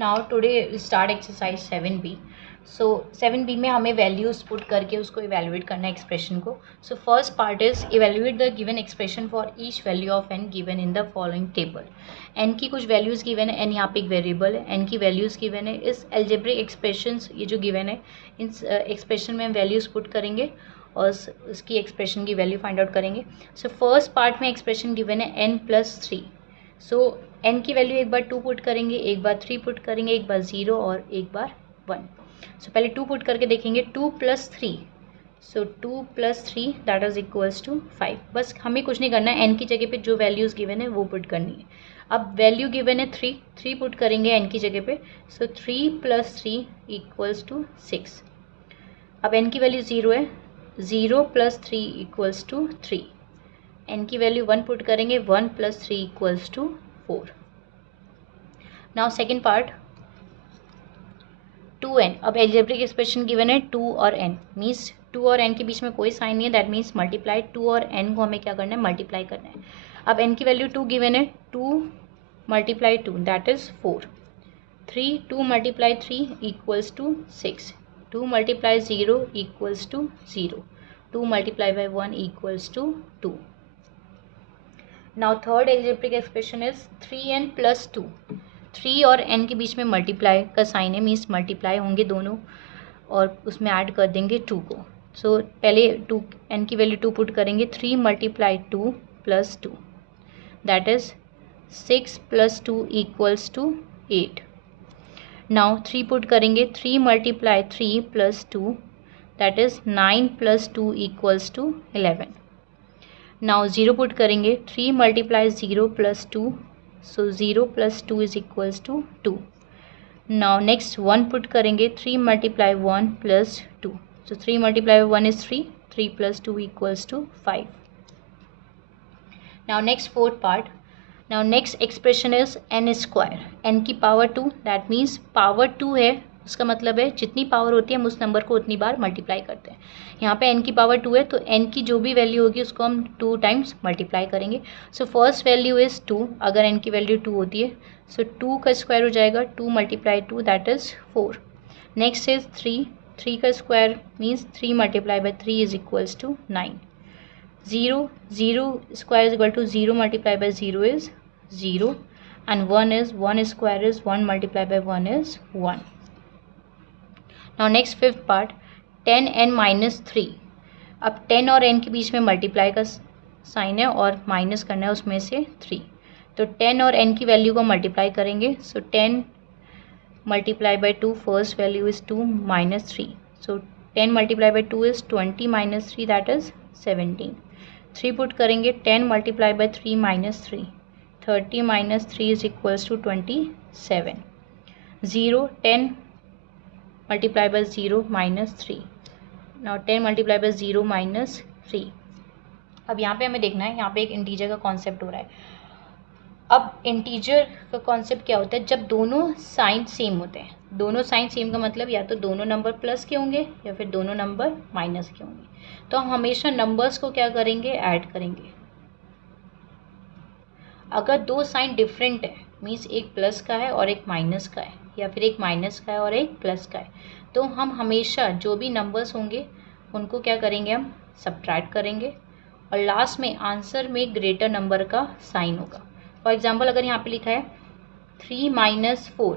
Now today start exercise 7B। सो 7B में हमें values put करके उसको इवेलुएट करना है एक्सप्रेशन को। So first part is evaluate the given expression for each value of n given in the following table. N की कुछ values given है, एन यहाँ पे एक वेरिएबल है, एन की वैल्यूज गिवन है। इस एल्जेब्रिक एक्सप्रेशन ये जो गिवन है, इन एक्सप्रेशन में हम वैल्यूज पुट करेंगे और उसकी एक्सप्रेशन की वैल्यू फाइंड आउट करेंगे। सो फर्स्ट पार्ट में एक्सप्रेशन गिवन है n+3। सो n की वैल्यू एक बार 2 पुट करेंगे, एक बार 3 पुट करेंगे, एक बार 0 और एक बार 1। सो पहले 2 पुट करके देखेंगे, 2+3। सो 2+3 दैट इज इक्वल्स टू 5। बस हमें कुछ नहीं करना है, n की जगह पे जो वैल्यूज़ गिवन है वो पुट करनी है। अब वैल्यू गिवन है 3 पुट करेंगे n की जगह पे। So 3+3 equals to 6। अब n की वैल्यू 0 है, 0+3 इक्वल्स टू 3। n की वैल्यू 1 पुट करेंगे, 1+3 equals to 4। Now second part 2n। अब एल्जेब्रिक एक्सप्रेशन गिवन है 2 और n, मीन्स 2 और n के बीच में कोई साइन नहीं है, दैट मीन्स मल्टीप्लाई। 2 और n को हमें क्या करना है, मल्टीप्लाई करना है। अब n की वैल्यू 2 गिवन है, 2 × 2 that is 4। 2 × 3 equals to 6। 2 × 0 equals to 0। 2 × 1 equals to 2। Now third algebraic expression is 3n+2। 3 और n के बीच में मल्टीप्लाई का साइन है, मीन्स मल्टीप्लाई होंगे दोनों और उसमें ऐड कर देंगे 2 को। सो पहले n की वैल्यू 2 पुट करेंगे, 3 × 2 + 2 that is 6 + 2 equals to 8। Now 3 put करेंगे, 3 × 3 + 2 that is 9 + 2 equals to 11। Now 0 put करेंगे, 3 × 0 + 2 so 0 + 2 is equals to 2। Now next 1 put करेंगे, 3 × 1 + 2 so 3 × 1 is 3, 3 + 2 equals to 5। Now next fourth part. Now next expression is n²। n की power 2 that means power 2 है, उसका मतलब है जितनी power होती है हम उस नंबर को उतनी बार मल्टीप्लाई करते हैं। यहाँ पे n की पावर 2 है तो n की जो भी वैल्यू होगी उसको हम 2 टाइम्स मल्टीप्लाई करेंगे। सो फर्स्ट वैल्यू इज़ 2, अगर n की वैल्यू 2 होती है। सो 2 का स्क्वायर हो जाएगा, 2 × 2 दैट इज़ 4। नेक्स्ट इज 3 का square means 3 × 3 is equals to 9। 0 square is equal to 0 multiplied by 0 is 0 and 1 square is 1 multiplied by 1 is 1. Now next fifth part 10n-3। अब 10 और n के बीच में मल्टीप्लाई का साइन है और माइनस करना है उसमें से 3। तो 10 और n की वैल्यू को मल्टीप्लाई करेंगे। सो 10 multiplied by 2 first value is 2 minus 3. So 10 multiplied by 2 is 20 minus 3 that is 17. 3 put करेंगे, 10 multiplied by 3 minus 3, 30 minus 3 is equals to 27. 0 10 multiplied by 0 minus 3. Now 10 multiplied by 0 minus 3. अब यहाँ पे हमें देखना है, यहाँ पे एक इंटीजर का कॉन्सेप्ट हो रहा है। अब इंटीजर का कॉन्सेप्ट क्या होता है, जब दोनों साइन सेम होते हैं। दोनों साइन सेम का मतलब या तो दोनों नंबर प्लस के होंगे या फिर दोनों नंबर माइनस के होंगे। तो हम हमेशा नंबर्स को क्या करेंगे, ऐड करेंगे। अगर दो साइन डिफरेंट है, मीन्स एक प्लस का है और एक माइनस का है, या फिर एक माइनस का है और एक प्लस का है, तो हम हमेशा जो भी नंबर्स होंगे उनको क्या करेंगे, हम सब्ट्रैक्ट करेंगे और लास्ट में आंसर में ग्रेटर नंबर का साइन होगा। फॉर एग्जाम्पल अगर यहाँ पे लिखा है 3 - 4,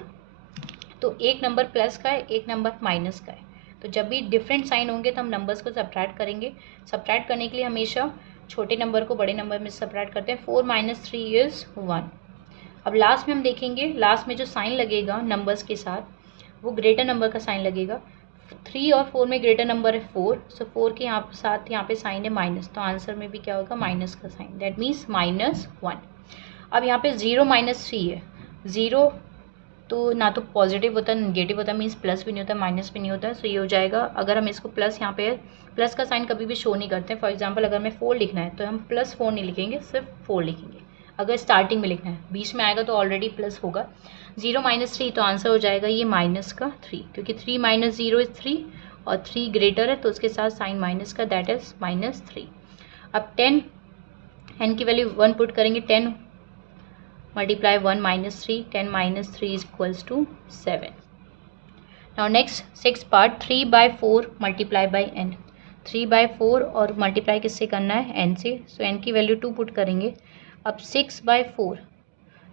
तो एक नंबर प्लस का है, एक नंबर माइनस का है। तो जब भी डिफरेंट साइन होंगे तो हम नंबर्स को सब्ट्रैक्ट करेंगे। सब्ट्रैक्ट करने के लिए हमेशा छोटे नंबर को बड़े नंबर में सब्ट्रैक्ट करते हैं। 4 - 3 इज़ 1। अब लास्ट में हम देखेंगे, लास्ट में जो साइन लगेगा नंबर्स के साथ वो ग्रेटर नंबर का साइन लगेगा। 3 और 4 में ग्रेटर नंबर है 4, सो 4 के साथ यहाँ पे साइन है माइनस, तो आंसर में भी क्या होगा, माइनस का साइन, दैट मीन्स -1। अब यहाँ पे 0 - 3 है। 0 तो ना तो पॉजिटिव होता है, नेगेटिव होता है, मीन्स प्लस भी नहीं होता, माइनस भी नहीं होता। सो ये हो जाएगा, अगर हम इसको प्लस, यहाँ पे प्लस का साइन कभी भी शो नहीं करते हैं। फॉर एग्जांपल अगर हमें 4 लिखना है तो हम +4 नहीं लिखेंगे, सिर्फ 4 लिखेंगे। अगर स्टार्टिंग में लिखना है, बीच में आएगा तो ऑलरेडी प्लस होगा। 0 - 3 तो आंसर हो जाएगा ये -3, क्योंकि 3 - 0 इज़ 3 और 3 ग्रेटर है तो उसके साथ साइन माइनस का, दैट इज़ -3। अब 10 n की वैल्यू 1 पुट करेंगे, 10 multiply 1 minus 3, 10 minus 3 is equals to 7. Now next sixth part, 3 by 4 multiply by n. 3 by 4 और मल्टीप्लाई किससे करना है, n से. सो n की वैल्यू 2 पुट करेंगे. अब 6 by 4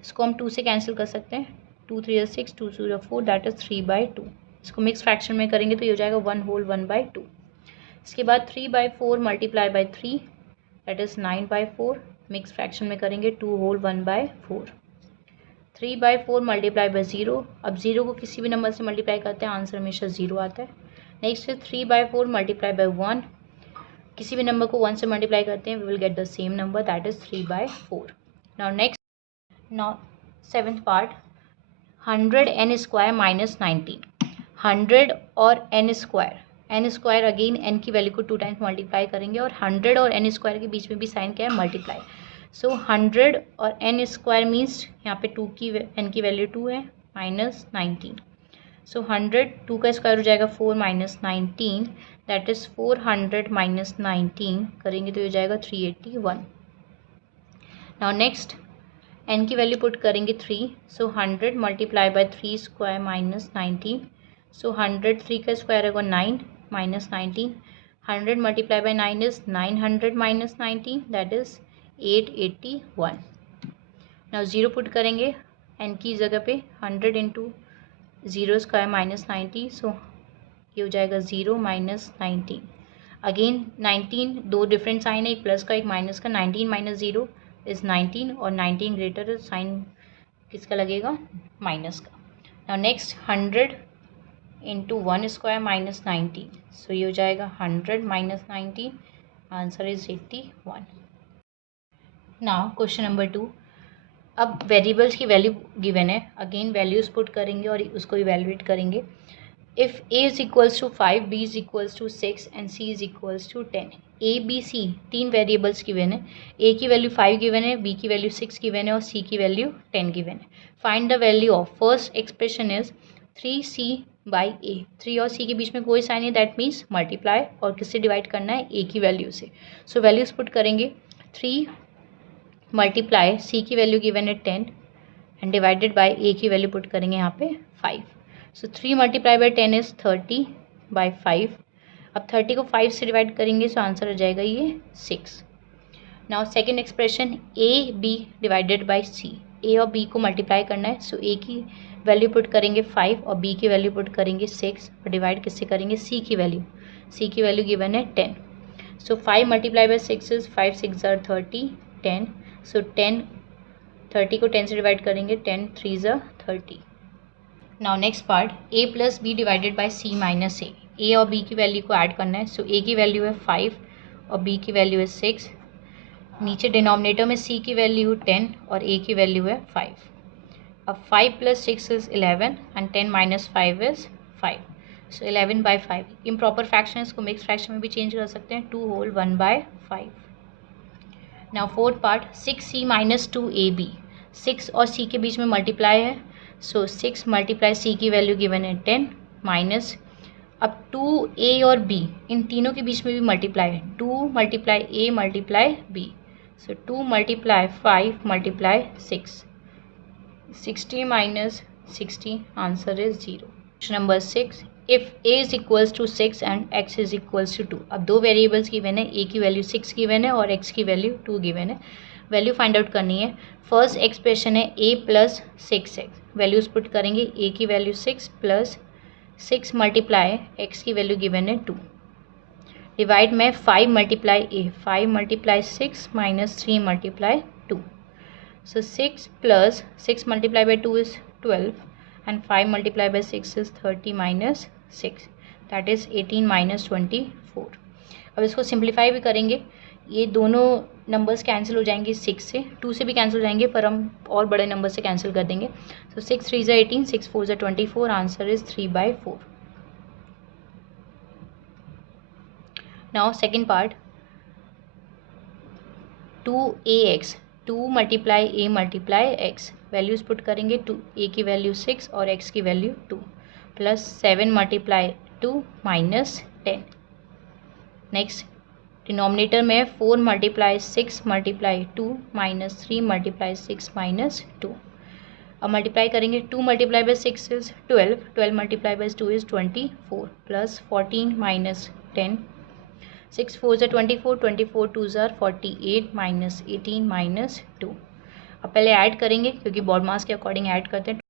इसको हम 2 से कैंसिल कर सकते हैं. 2 3 6, 2 2 4, दैट इज 3 by 2. इसको मिक्स फ्रैक्शन में करेंगे तो ये हो जाएगा 1 whole 1 by 2. इसके बाद 3 by 4 multiply by 3, that is 9 by 4. Mix fraction में करेंगे 2 whole 1 by 4. 3 by 4 multiply by 0. अब 0 को किसी भी नंबर से मल्टीप्लाई करते हैं, आंसर हमेशा 0 आता है. नेक्स्ट है 3 by 4 मल्टीप्लाई बाई 1. किसी भी नंबर को 1 से मल्टीप्लाई करते हैं, we will get the same number, that is 3 by 4. Now seventh part, 100 n square minus 90. 100 और n square, n square again n की वैल्यू को 2 टाइम्स मल्टीप्लाई करेंगे, और 100 और n स्क्वायर के बीच में भी साइन क्या है, मल्टीप्लाई. सो 100 और n स्क्वायर मीन्स यहाँ पे 2 की n की वैल्यू 2 है, माइनस 19. सो 100, 2 का स्क्वायर हो जाएगा 4 माइनस 19, दैट इज़ 400 माइनस 19 करेंगे तो हो जाएगा 381. नाउ नेक्स्ट n की वैल्यू पुट करेंगे 3. सो 100 मल्टीप्लाई बाई 3 स्क्वायर माइनस 19. सो 100, 3 का स्क्वायर होगा 9 minus 19. 100 multiply by 9 is 900 minus 19, that is 881. Now 0 put करेंगे n की जगह पे. 100 इंटू 0 स्क्वायर माइनस 90, सो ये हो जाएगा 0 माइनस 19. अगेन 19, दो डिफरेंट साइन है, एक प्लस का एक माइनस का. 19 माइनस 0 इज़ 19, और 19 ग्रेटर साइन किसका लगेगा, माइनस का. Now next 100 into 1 square minus 90, so ये हो जाएगा 100 minus 90, answer is 81. Now question number 2. अब वेरिएबल्स की वैल्यू गिवन है, अगेन वैल्यूज पुट करेंगे और उसको इवेलुएट करेंगे. If a is equals to 5, b is equals to 6 and c is equals to 10. a b c 3 variables given है. a की value 5 given है, b की वैल्यू 6 गिवन है और c की वैल्यू 10 गिवन है. Find the value of, first expression is 3c by a. 3 और c के बीच में कोई साइन है, दैट मीन्स मल्टीप्लाई, और किससे डिवाइड करना है, a की वैल्यू से. सो वैल्यूज पुट करेंगे. 3 मल्टीप्लाई c की वैल्यू गिवन है 10 एंड डिवाइडेड बाई a की वैल्यू पुट करेंगे यहाँ पे 5. सो 3 मल्टीप्लाई बाई 10 इज 30 बाई 5. अब 30 को 5 से डिवाइड करेंगे, सो आंसर हो जाएगा ये 6. Now second expression, a b divided by c. a और b को मल्टीप्लाई करना है, सो a की वैल्यू पुट करेंगे 5 और b की वैल्यू पुट करेंगे 6, और डिवाइड किससे करेंगे, c की वैल्यू. c की वैल्यू गिवन है 10. सो 5 मल्टीप्लाई बाई 6 इज 5 6 ज़ार 30, 10. सो 10, 30 को 10 से डिवाइड करेंगे, 10 3 ज़ार 30. Now next part, a plus b divided by c minus a. a और b की वैल्यू को ऐड करना है. सो a की वैल्यू है 5 और b की वैल्यू है 6. नीचे डिनोमिनेटर में c की वैल्यू 10 और a की वैल्यू है 5. अब 5 plus 6 is 11 and 10 minus 5 is 5. So 11 by 5. Improper fraction इसको मिक्स फ्रैक्शन में भी चेंज कर सकते हैं. 2 whole 1 by 5. Now fourth part, 6c minus 2ab. 6 और c के बीच में मल्टीप्लाई है, सो 6 मल्टीप्लाई c की वैल्यू गिवन है 10 माइनस. अब 2a और b, इन तीनों के बीच में भी मल्टीप्लाई है. 2 multiply a multiply b, so 2 multiply 5 multiply 6, 60 minus 60, answer is 0. Question number 6, if a is equals to 6 and x is equals to 2. अब दो वेरिएबल्स गिवन है, a की वैल्यू 6 गिवन है और x की वैल्यू 2 गिवन है. Value find out करनी है. फर्स्ट एक्सप्रेशन है a plus 6x. Values put करेंगे. a की वैल्यू 6 प्लस 6 मल्टीप्लाई x की वैल्यू गिवन है 2. डिवाइड में 5 multiply a, 5 multiply 6 minus 3 multiply 2. So 6 plus 6 multiply by 2 is 12 and 5 multiplied by 6 is 30 minus 6, that is 18 minus 24. अब इसको simplify भी करेंगे. ये दोनों नंबर्स कैंसिल हो जाएंगे 6 से, 2 से भी कैंसिल हो जाएंगे, पर हम और बड़े नंबर से कैंसिल कर देंगे. सो 6 3 ज़ा 18, 6 4 ज़ा 24, answer is 3/4. Now second part, 2ax. 2 multiply a multiply x. Values put करेंगे. 2 a की वैल्यू 6 और x की value 2 plus 7 multiply 2 minus 10. Next denominator में 4 multiply 6 multiply 2 minus 3 multiply 6 minus 2। अब मल्टीप्लाई करेंगे, 2 multiply by 6 is 12, 12 multiply by 2 is 24 plus 14 minus 10, 6 4 ज़ा 24, 24 2 ज़ा 48 minus 18 minus 2। अब पहले ऐड करेंगे क्योंकि बॉड मास के अकॉर्डिंग ऐड करते हैं।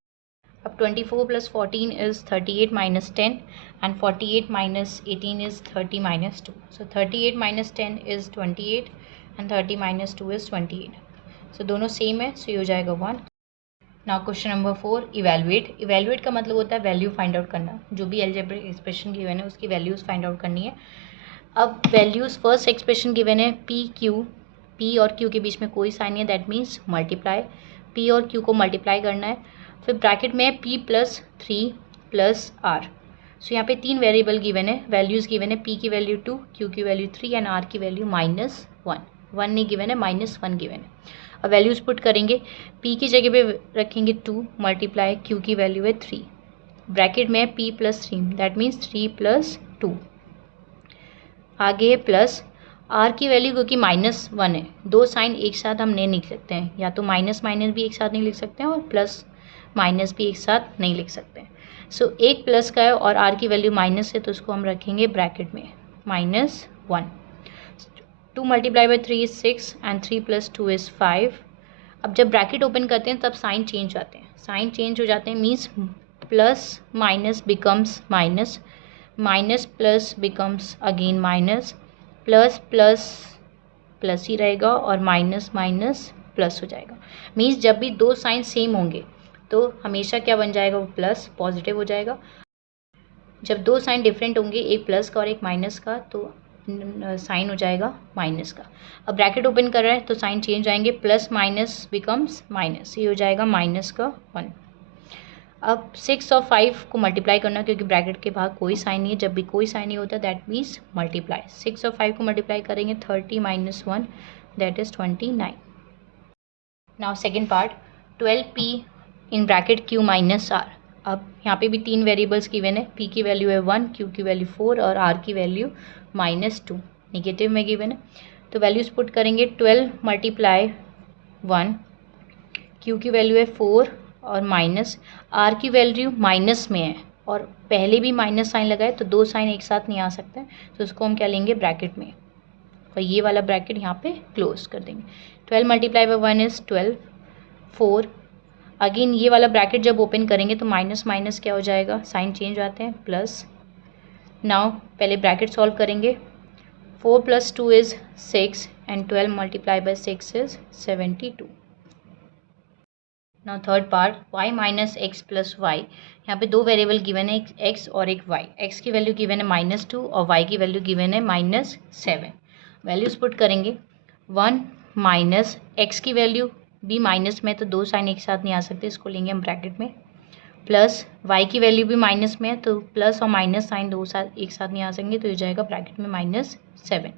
अब 24 plus 14 is 38 minus 10 and 48 minus 18 is 30 minus 2. So 38 minus 10 is 28 and 30 minus 2 is 28. So दोनों सेम है, so ये हो जाएगा 1. Now question number 4, evaluate. Evaluate का मतलब होता है वैल्यू फाइंड आउट करना। जो भी एल्जेब्रिक एक्सप्रेशन गिवन है उसकी वैल्यूज़ फाइंड आउट करनी है। अब वैल्यूज़, फर्स्ट एक्सप्रेशन गिवन है पी क्यू, पी और क्यू के बीच में कोई साइन है, दैट मीन्स मल्टीप्लाई। पी और क्यू को मल्टीप्लाई करना है, फिर ब्रैकेट में पी प्लस 3 प्लस आर। सो यहाँ पे 3 वेरिएबल गिवन है, वैल्यूज़ गिवन है, पी की वैल्यू 2, क्यू की वैल्यू 3 एंड आर की वैल्यू -1। 1 नहीं गिवन है, -1 गिवन है। अब वैल्यूज़ पुट करेंगे, पी की जगह पे रखेंगे 2 मल्टीप्लाई क्यू की वैल्यू है 3, ब्रैकेट में p plus 3 that means 3 plus 2, आगे है प्लस आर की वैल्यू क्योंकि -1 है, दो साइन एक साथ हम नहीं लिख सकते हैं, या तो माइनस माइनस भी एक साथ नहीं लिख सकते हैं और प्लस माइनस भी एक साथ नहीं लिख सकते हैं। सो एक प्लस का है और आर की वैल्यू माइनस है, तो उसको हम रखेंगे ब्रैकेट में -1। 2 multiply by 3 is 6 and 3 plus 2 is 5। अब जब ब्रैकेट ओपन करते हैं तब साइन चेंज हो जाते हैं, साइन चेंज हो जाते हैं means plus minus becomes minus, minus plus becomes again minus, plus plus plus ही रहेगा और माइनस माइनस प्लस हो जाएगा। मीन्स जब भी दो साइन सेम होंगे तो हमेशा क्या बन जाएगा, वो प्लस पॉजिटिव हो जाएगा। जब दो साइन डिफरेंट होंगे, एक प्लस का और एक माइनस का, तो साइन हो जाएगा माइनस का। अब ब्रैकेट ओपन कर रहा है तो साइन चेंज आएंगे, प्लस माइनस बिकम्स माइनस, ये हो जाएगा माइनस का 1। अब 6 और 5 को मल्टीप्लाई करना, क्योंकि ब्रैकेट के बाहर कोई साइन नहीं है, जब भी कोई साइन नहीं होता दैट मीन्स मल्टीप्लाई। 6 और 5 को मल्टीप्लाई करेंगे, 30 minus 1 that is 29। Now second part, 12p in bracket q minus r. अब यहाँ पे भी 3 वेरिएबल्स गिवन है, p की वैल्यू है 1, q की वैल्यू 4 और r की वैल्यू -2 निगेटिव में गिवन है। तो वैल्यूज पुट करेंगे, 12 मल्टीप्लाई 1, q की वैल्यू है 4 और माइनस, r की वैल्यू माइनस में है और पहले भी माइनस साइन लगाए तो दो साइन एक साथ नहीं आ सकते, तो उसको हम क्या लेंगे ब्रैकेट में, और ये वाला ब्रैकेट यहाँ पे क्लोज कर देंगे। 12 मल्टीप्लाई बाई 1 इज़ 12, 4 अगेन ये वाला ब्रैकेट जब ओपन करेंगे तो माइनस माइनस क्या हो जाएगा, साइन चेंज आते हैं, प्लस। नाउ पहले ब्रैकेट सॉल्व करेंगे, 4 plus 2 is 6 and 12 multiply by 6 is 72। Now third part, y minus x plus y. यहाँ पे दो वेरिएबल गिवन है, एक x और एक y। x की वैल्यू गिवन है -2 और y की वैल्यू गिवन है -7। वैल्यूज पुट करेंगे, 1 माइनस एक्स की वैल्यू भी माइनस में, तो दो साइन एक साथ नहीं आ सकते, इसको लेंगे हम ब्रैकेट में, प्लस y की वैल्यू भी माइनस में है, तो प्लस और माइनस साइन दो साथ एक साथ नहीं आ सकेंगे, तो ये जाएगा ब्रैकेट में -7।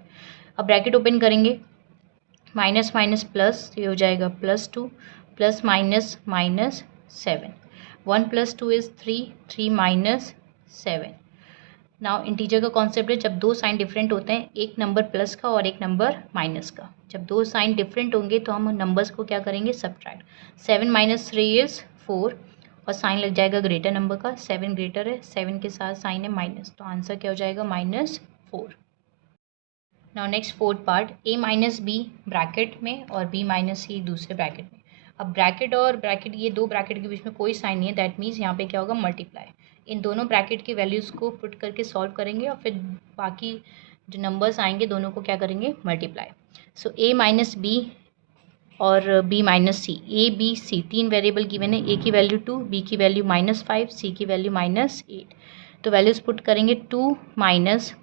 अब ब्रैकेट ओपन करेंगे, माइनस माइनस प्लस, तो ये हो जाएगा +2 plus minus -7। 1 plus 2 is 3, 3 minus 7। Now integer का कॉन्सेप्ट है, जब दो साइन डिफरेंट होते हैं, एक नंबर प्लस का और एक नंबर माइनस का, जब दो साइन डिफरेंट होंगे तो हम नंबर्स को क्या करेंगे, सब्ट्रैक्ट। 7 माइनस 3 इज़ 4 और साइन लग जाएगा ग्रेटर नंबर का, 7 ग्रेटर है, 7 के साथ साइन है माइनस, तो आंसर क्या हो जाएगा -4। Now next fourth part, a minus b bracket में और b माइनस सी दूसरे ब्रैकेट में। अब ब्रैकेट और ब्रैकेट, ये दो ब्रैकेट के बीच में कोई साइन नहीं है, दैट मीन्स यहाँ पे क्या होगा, मल्टीप्लाई। इन दोनों ब्रैकेट की वैल्यूज़ को पुट करके सॉल्व करेंगे और फिर बाकी जो नंबर्स आएंगे दोनों को क्या करेंगे, multiply. So a minus b और b minus c, a b c 3 variable given है, a की वैल्यू 2, b की वैल्यू -5, c की वैल्यू -8। तो वैल्यूज़ पुट करेंगे, 2 माइनस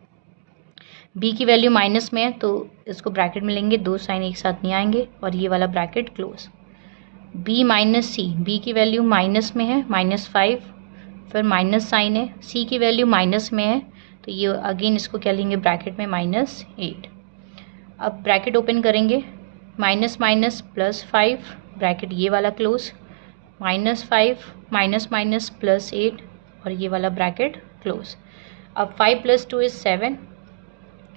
b की वैल्यू माइनस में है तो इसको ब्रैकेट में लेंगे, दो साइन एक साथ नहीं आएंगे और ये वाला ब्रैकेट क्लोज। b माइनस सी, b की वैल्यू माइनस में है, -5, फिर माइनस साइन है, c की वैल्यू माइनस में है, तो ये अगेन इसको क्या लेंगे ब्रैकेट में -8। अब ब्रैकेट ओपन करेंगे, माइनस माइनस +5 ब्रैकेट ये वाला क्लोज, -5 माइनस माइनस +8 और ये वाला ब्रैकेट क्लोज। अब 5 + 2 इज़ 7,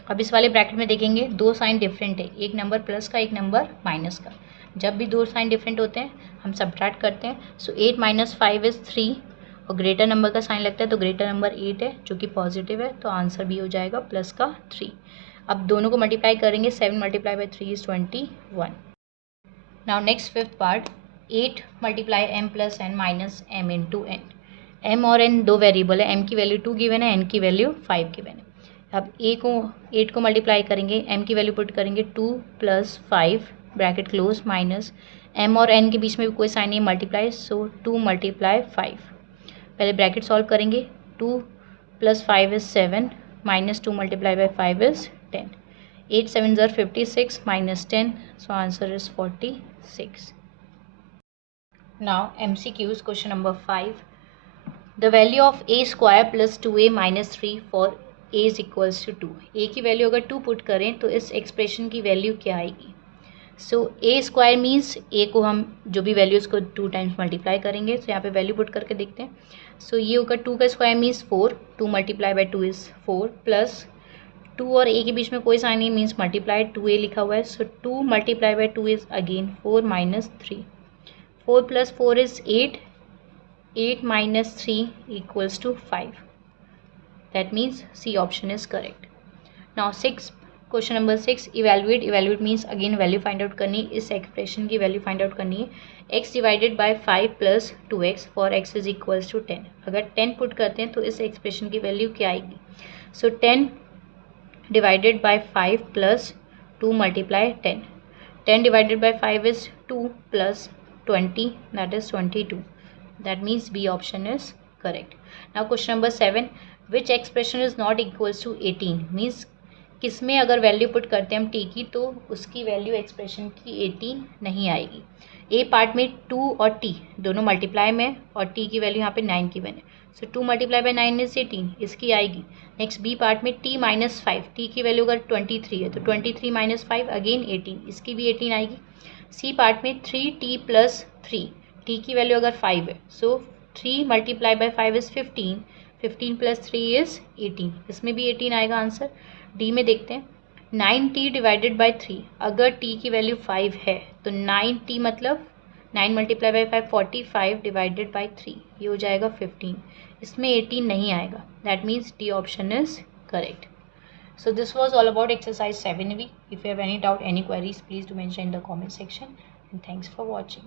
अब इस वाले ब्रैकेट में देखेंगे दो साइन डिफरेंट है, एक नंबर प्लस का एक नंबर माइनस का। जब भी दो साइन डिफरेंट होते हैं हम सब्ट्रैक्ट करते हैं। सो 8 - 5 इज़ 3 और ग्रेटर नंबर का साइन लगता है तो ग्रेटर नंबर 8 है जो कि पॉजिटिव है, तो आंसर भी हो जाएगा प्लस का 3। अब दोनों को मल्टीप्लाई करेंगे, 7 × 3 is 21। Now next fifth part, 8 × m + n - m × n। m और n दो वेरिएबल है, m की वैल्यू 2 गिवन है, n की वैल्यू 5 गिवन है। अब 8 को मल्टीप्लाई करेंगे, m की वैल्यू पुट करेंगे 2 + 5 ब्रैकेट क्लोज माइनस m और n के बीच में भी कोई साइन नहीं, मल्टीप्लाई, सो 2 × 5। पहले ब्रैकेट सॉल्व करेंगे, 2 + 5 is 7 -2 × 5 is 10। 8 × 7 = 56 - 10, so answer is 46. Now MCQs, question number 5. The value of a² + 2a - 3 for a is equals to 2. a की वैल्यू अगर 2 पुट करें तो इस एक्सप्रेशन की वैल्यू क्या आएगी? सो a² मीन्स a को हम जो भी वैल्यू उसको 2 टाइम्स मल्टीप्लाई करेंगे, तो यहाँ पे वैल्यू पुट करके देखते हैं। सो ये होगा 2 का स्क्वायर मीन्स 4, 2 × 2 इज़ 4 प्लस 2 और a के बीच में कोई साइन नहीं मीन्स मल्टीप्लाई, 2a लिखा हुआ है, सो 2 × 2 is again 4 - 3। 4 + 4 is 8, 8 - 3 equals to 5. That means C option is correct. Now question number 6, evaluate. Evaluate means again value find out करनी, इस एक्सप्रेशन की वैल्यू फाइंड आउट करनी है। x / 5 + 2x for x is equals to 10। अगर 10 put करते हैं तो इस एक्सप्रेशन की वैल्यू क्या आएगी? सो 10 / 5 + 2 × 10। 10 / 5 is 2 + 20, that is 22. That means B option is correct. Now question number 7, which expression is not equals to 18? Means किस में अगर वैल्यू पुट करते हैं हम t की तो उसकी वैल्यू एक्सप्रेशन की 18 नहीं आएगी। ए पार्ट में 2 और t दोनों मल्टीप्लाई में और t की वैल्यू यहाँ पे 9 की बने, सो 2 × 9 इज 18, इसकी आएगी। नेक्स्ट बी पार्ट में t - 5, t की वैल्यू अगर 23 है तो 23 - 5 अगेन 18, इसकी भी 18 आएगी। सी पार्ट में 3t + 3, t की वैल्यू अगर 5 है, सो 3 × 5 इज़ 15, 15 + 3 इज़ 18, इसमें भी 18 आएगा आंसर। डी में देखते हैं, 9t / 3, अगर t की वैल्यू 5 है तो 9t मतलब 9 × 5 45 डिवाइडेड बाई 3, ये हो जाएगा 15, इसमें 18 नहीं आएगा। That means D option is correct. So this was all about exercise 7B. If you have any doubt, any queries, please do mention in the comment section. And thanks for watching.